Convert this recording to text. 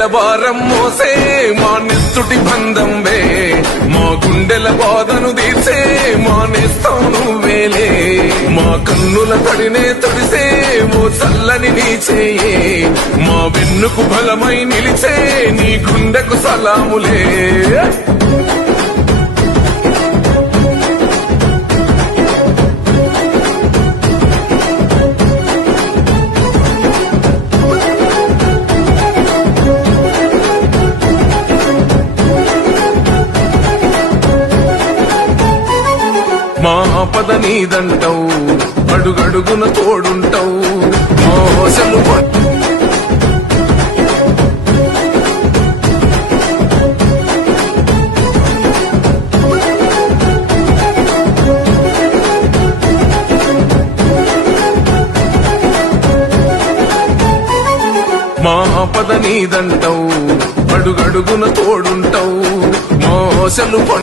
వేల భారం మోసే మా నెత్తుటి బంధంవే, మా గుండెల బాధను తీర్చే మా నేస్తం నువ్వేలే, మా కన్నుల తడినే తడిసే ఓ చల్లని నీ చేయే, మా వెన్నుకు బలమై నిలిచే నీ గుండెకు సలాములే. మా ఆపద నీదంటావు, అడుగడుగున తోడుంటావు, మోసలు మా ఆపద నీదంటావు, అడుగడుగున తోడుంటావు, మోసలు